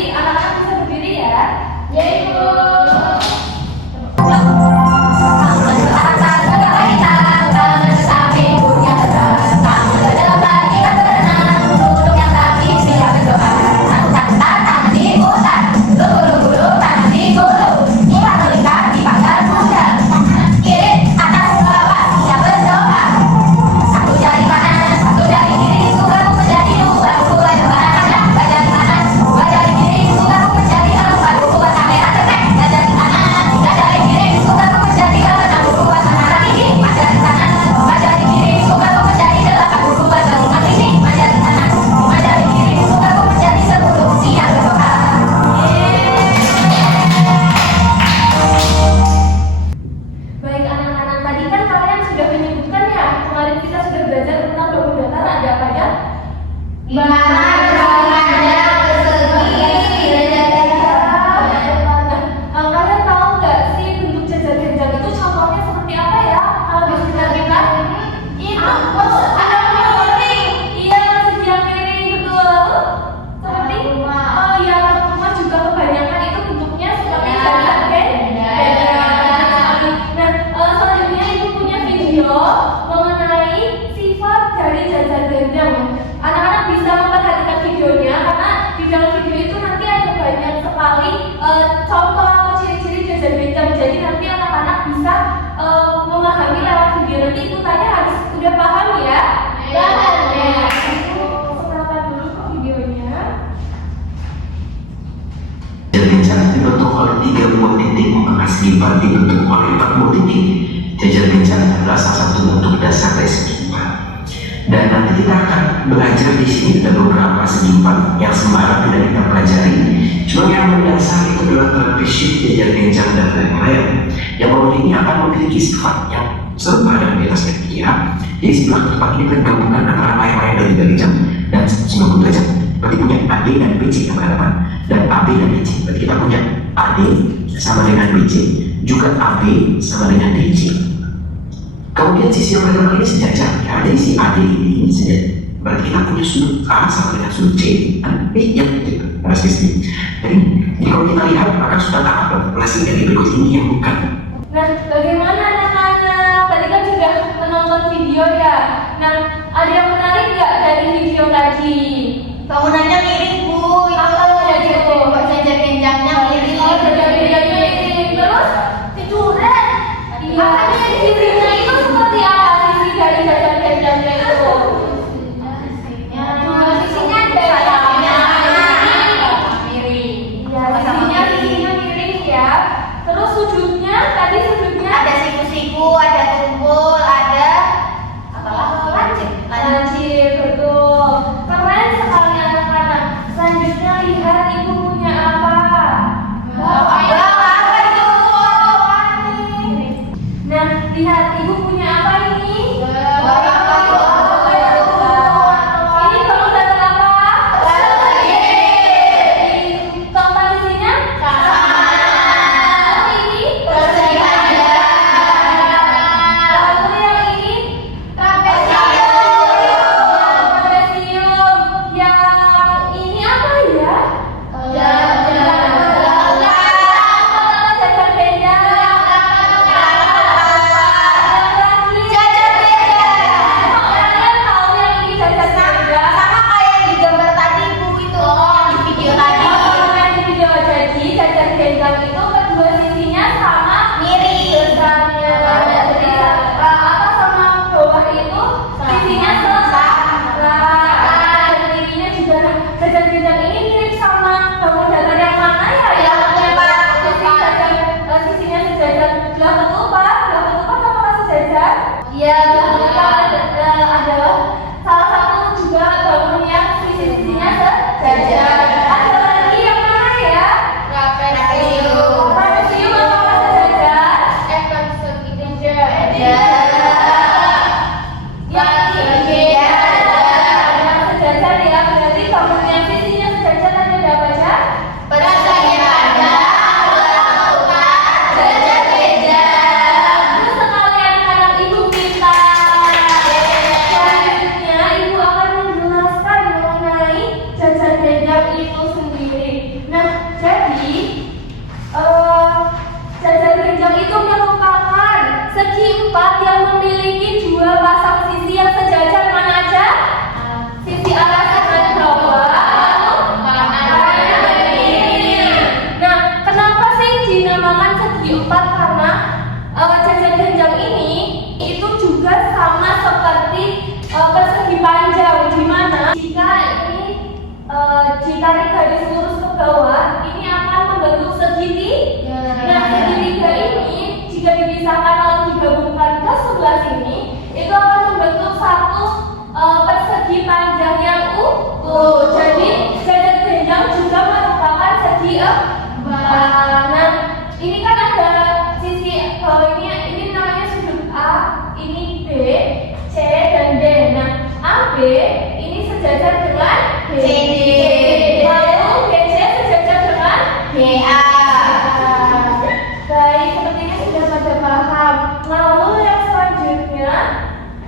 berdiri, anak-anak bisa berdiri ya. Ya ibu. Jajar dibentuk oleh 3 buah titik mengakibat dibentuk oleh 4 buah titik. Jajar genjang adalah salah satu bentuk dasar dari segi 4. Dan nanti kita akan belajar di sini ada beberapa segi 4 yang sembarang tidak kita pelajari. Cuma yang mendasar itu adalah trapezid, jajar genjang dan lain-lain. Yang bawah ini akan memiliki sifat yang serupa dengan di atasnya ya. Jadi sebelah tempat ini tergabungan antara layar-layar dari jajar genjang dan 90 derajat. Berarti punya AD dan BC yang berhadapan, dan AB dan BC. Berarti kita punya AD sama dengan BC, juga AB sama dengan DC. Kemudian sisi yang berhadapan ini sejajar, ya. Jadi si AD ini sejajar. Berarti kita punya sudut A sama dengan sudut C, dan B yang harus sisi. Jadi kalau kita lihat maka sudah tahap kalkulasi dari berikut ini yang bukan. Nah, bagaimana anak-anak? Tadi kan sudah menonton video ya. Nah, ada yang menarik nggak dari video tadi? Bangunannya miring Bu, Apa jadi Bu? jajar genjangnya miring. Oh, jajar genjangnya miring. Terus tiduran. Iya. Sisinya itu seperti apa sisi dari jajar genjangnya itu? Sisinya ada sayapnya miring. Ya, sisinya miring ya. Terus sudutnya tadi sudutnya Ada siku-siku, ada tumpul, ada lancip. lancip, betul. Keren sekali anak-anak. Selanjutnya lihat ibu punya apa? Nah, lihat ibu punya apa ini? Ini bangun datar apa? Komposisinya? Ini? Lalu yang ini? Trapesium. Yang ini apa ya? Jajar genjang. Kalian tahu yang ini jajar genjang? Sama kayak di gambar tadi Bu itu, di video tadi. Di video jadi jajar genjang itu kedua sisinya sama Miring. besarnya. Jadi atas sama bawah itu sisinya sebelah. Dan ininya juga jajar genjang ini mirip sama bangun datar yang mana ya? Yang ketupat. Sisinya sejajar. Belah ketupat apa sejajar? Iya, belah ketupat adalah salah satu juga bangun yang sisi-sisinya sejajar. Ada lagi yang mana ya? Trapesium. Trapesium apa sejajar? Yang sejajar ya, berarti bangun yang sisinya sejajar ada berapa aja? Terus sekalian anak ibu pintar. Selanjutnya ibu akan menjelaskan mengenai jajar genjang itu sendiri. sendiri. Nah, jadi jajar genjang itu merupakan segi empat yang memiliki dua pasang sisi yang sejajar. Mana aja? Sisi atas dan bawah, kanan dan kiri. Nah, kenapa sih dinamakan segi empat? Karena jajar genjang ini itu juga sama seperti persegi panjang, di mana jika ditarik garis lurus ke bawah, ini akan membentuk segitiga. Nah, segitiga ini jika dipisahkan lalu digabungkan ke sebelah sini, itu akan membentuk satu persegi panjang yang utuh. Jadi jajar genjang juga merupakan segi empat. Nah, ini kan ada sisi ini namanya sudut A, ini B, C dan D. Nah, AB ini sejajar dengan CD. Lalu BC sejajar dengan BA. Baik, sepertinya sudah pada paham. Lalu yang selanjutnya,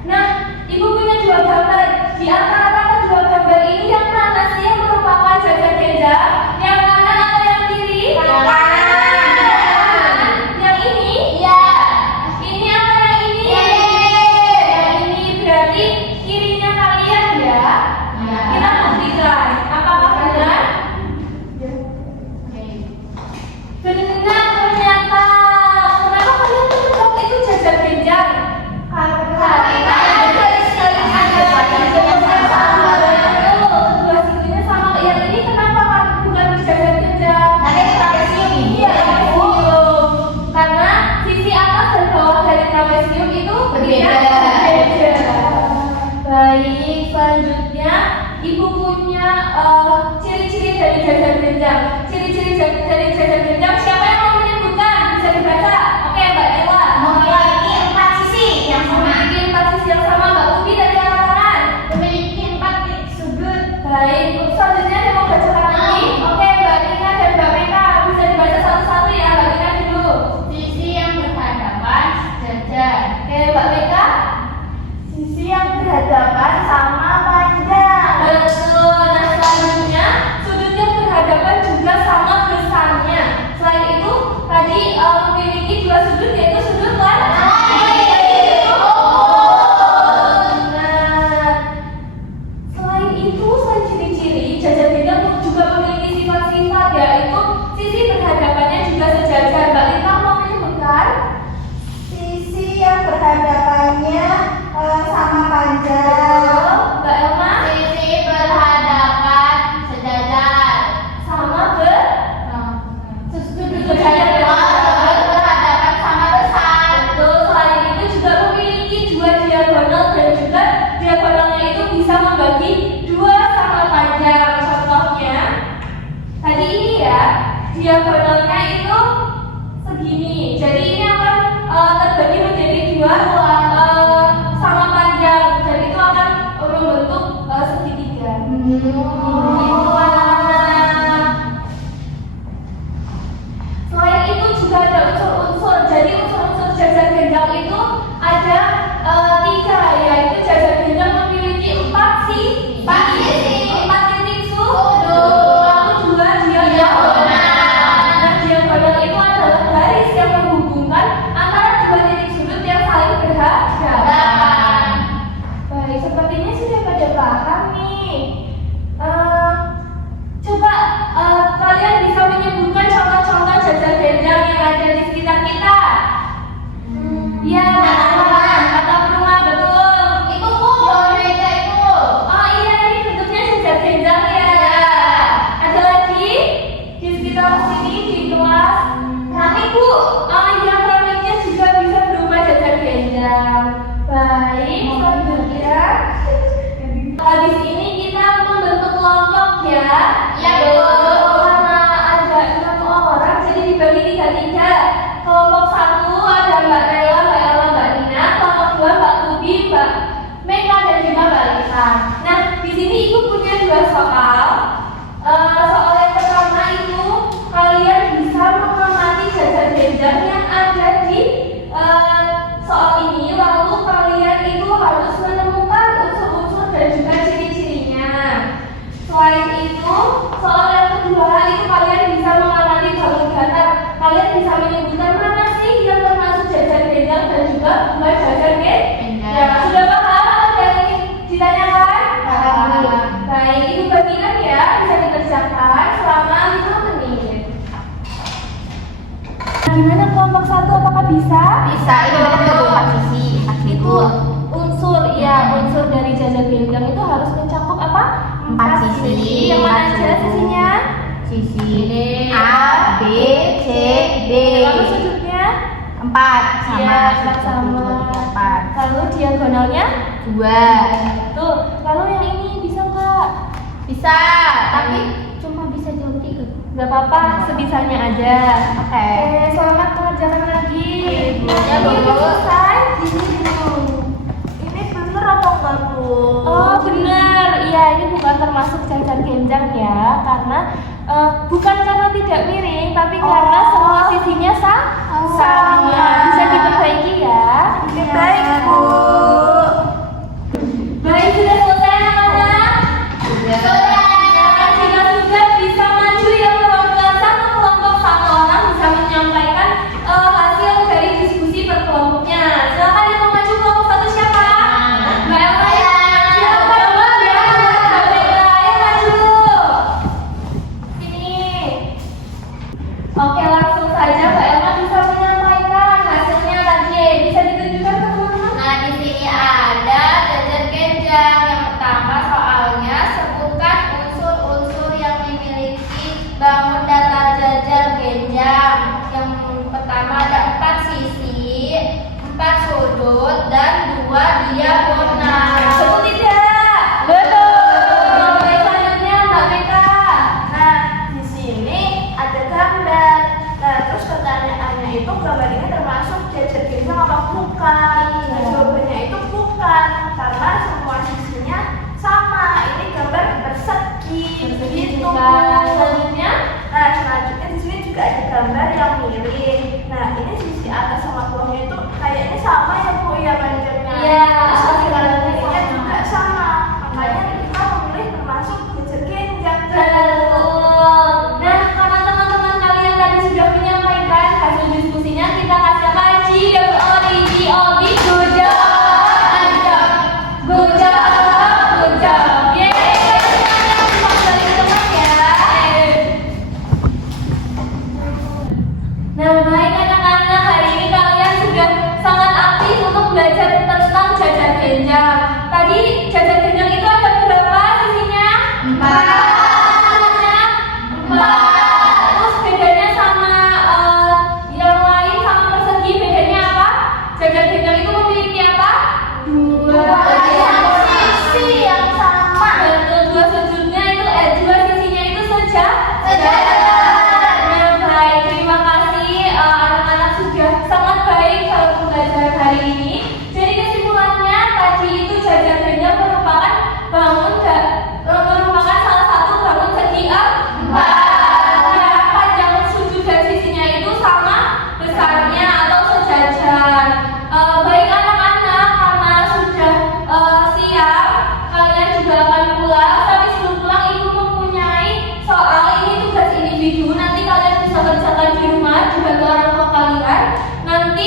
nah, Ibu punya dua gambar. Di antara kedua gambar ini yang mana sih yang merupakan jajar genjang? Yang kanan atau yang kiri? Yang kanan. Yang ini? Iya. Ini apa yang ini? Yang ini berarti kirinya kalian ya. Kita buktikan. Apakah benar? Benar ternyata. Kenapa kalian menebak itu jajar genjang? Karena kedua sisinya sama. Yang ini kenapa bukan jajar genjang? Nanti pakai sini. Iya, Ibu. Karena sisi atas dan bawah dari trapesium itu Berbeda. Baik, selanjutnya Ibu punya ciri-ciri dari jajar genjang. Ciri-ciri dari jajar genjang, siapa yang mau menyebutkan? Bisa dibaca. Oke, Mbak Ella. Memiliki 4 sisi yang sama. Memiliki 4 sisi yang sama. Mbak Ubi dari arah kanan. Memiliki 4 sudut. Baik, selanjutnya ada mau bacakan lagi. Oke, Mbak Tina dan Mbak Meka bisa dibaca satu-satu ya. Mbak Tina dulu. Sisi yang berhadapan sejajar. Oke, Mbak Meka. Sisi yang berhadapan sama panjang. Betul. Nah, selanjutnya sudut yang berhadapan juga sama besarnya. Selain itu, tadi memiliki dua sudut, yaitu sudut lain. Nah, selain itu, selain ciri-ciri, jajar genjang juga memiliki sifat-sifat, yaitu sisi berhadapannya juga sejajar. Mbak Lita mau menyebutkan? Sisi yang berhadapannya sama panjang. Mbak Elma? Sisi berhadapan sejajar. Sama Sudut berhadapan sama besar. Betul, selain itu juga memiliki dua diagonal dan juga diagonalnya itu bisa membagi dua sama panjang. Contohnya, tadi ini ya, diagonalnya itu segini. Jadi ini akan terbagi menjadi dua sama panjang. Dan itu akan membentuk segitiga. Itulah. Selain itu juga ada unsur-unsur. Jadi unsur-unsur jajar genjang itu ada 3, yaitu jajar genjang memiliki 4 sisi, 4 titik sudut, lalu 2 diagonal. Nah, diagonal itu adalah garis yang menghubungkan antara 2 titik sudut yang saling berhadapan. Baik, sepertinya sudah pada paham nih. Coba kalian bisa menyebutkan contoh-contoh jajar genjang yang ada di sekitar kita. Iya, atap rumah, betul. Itu meja itu. Oh iya, ini bentuknya jajar genjang ya. Ada lagi di sekitar sini di kelas. Keramik, Bu. Oh iya, keramiknya juga bisa berupa jajar genjang. Baik, selanjutnya. Habis ini kita membentuk kelompok ya. Iya, Bu. Karena ada 6 orang, jadi dibagi 3-3. Kelompok 1 ada Mbak Nela, Mbak Ella, Mbak Nina. Kelompok 2 Mbak Tubi, Mbak Meka dan juga Mbak Lisa. Nah, di sini Ibu punya 2 soal. Soal yang pertama itu kalian bisa mengamati jajar genjang yang ada di soal ini. Lalu kalian itu harus menemukan unsur-unsur dan juga ciri-cirinya. Selain itu, soal gimana kelompok 1, apakah bisa? Bisa, ini berarti ada 4 sisi. Itu unsur, ya unsur dari jajar genjang itu harus mencakup apa? 4 sisi. Yang mana aja sisinya? Sisi A, B, C, D. Lalu sudutnya? 4 sama. Iya, 4 sama. 4. Lalu diagonalnya? 2. Tuh, lalu yang ini bisa nggak? Bisa, tapi cuma bisa jawab 3. Nggak apa-apa, sebisanya aja. Oke. Selamat mengerjakan lagi. Ibunya Ini udah bawa. selesai. Di sini dulu. Ini bener atau enggak, Bu? Oh benar, iya ini bukan termasuk jajar genjang ya, karena bukan karena tidak miring, tapi karena semua sisinya sama. Bisa diperbaiki ya. Baik, Bu. Baik, sudah selesai anak-anak. Nah, jika sudah bisa maju yang perwakilan satu kelompok, satu orang bisa menyampaikan hasil dari diskusi per kelompoknya. Silakan yang mau maju kelompok 1 siapa? Mbak Elma ya. Siapa Mbak ya? Mbak Bella, ayo maju. Sini. Oke, langsung saja Mbak Elma bisa menyampaikan hasilnya tadi. Bisa ditunjukkan ke teman-teman? Nah, di sini ada jajar genjang. Yang pertama soalnya sebutkan unsur-unsur yang dimiliki bangun datar jajar genjang. Yang pertama ada 4 sisi, 4 sudut, dan 2 diagonal. Betul tidak? Betul. Baik, selanjutnya Mbak Meka. Nah, di sini ada gambar. Nah, terus pertanyaannya itu gambar ini termasuk jajar genjang apa bukan? Nah, jawabannya itu bukan, karena semua sisinya sama. Ini gambar persegi, begitu. Selanjutnya, Nah, selanjutnya di sini juga ada gambar yang miring. Nah, ini sisi atas sama bawahnya itu kayaknya sama ya, Bu, ya panjangnya. Iya, Terus sisi kanan sama. kirinya juga sama. Makanya kita memilih termasuk jajar genjang. betul. Nah, karena teman-teman kalian tadi sudah menyampaikan hasil diskusinya, kita kasih apa? G-O-R-I-G-O-B. Good job. Good job. Good job. Yeay. Selamat dari teman ya. Nah, baik anak-anak, hari ini kalian sudah sangat aktif untuk belajar tentang jajar genjang. Tadi jajar genjang itu ada berapa sisinya? 4. Terus bedanya sama yang lain sama persegi, bedanya apa? Jajar genjang itu memiliki apa? 2 Sisi yang sama. Betul, 2 sudutnya itu 2 sisinya itu sejajar. Sejajar. Nah, baik, terima kasih anak-anak sudah sangat baik kalau pembelajaran hari ini. Jadi kesimpulannya tadi itu jajar genjang merupakan merupakan salah satu bangun segi 4. Ya, panjang sudut dan sisinya itu sama besarnya atau sejajar. Baik anak-anak, karena sudah siap, kalian juga akan pulang. Tapi sebelum pulang, ibu mempunyai soal ini tugas individu. Nanti kalian bisa kerjakan di rumah, dibantu orang tua kalian. Nanti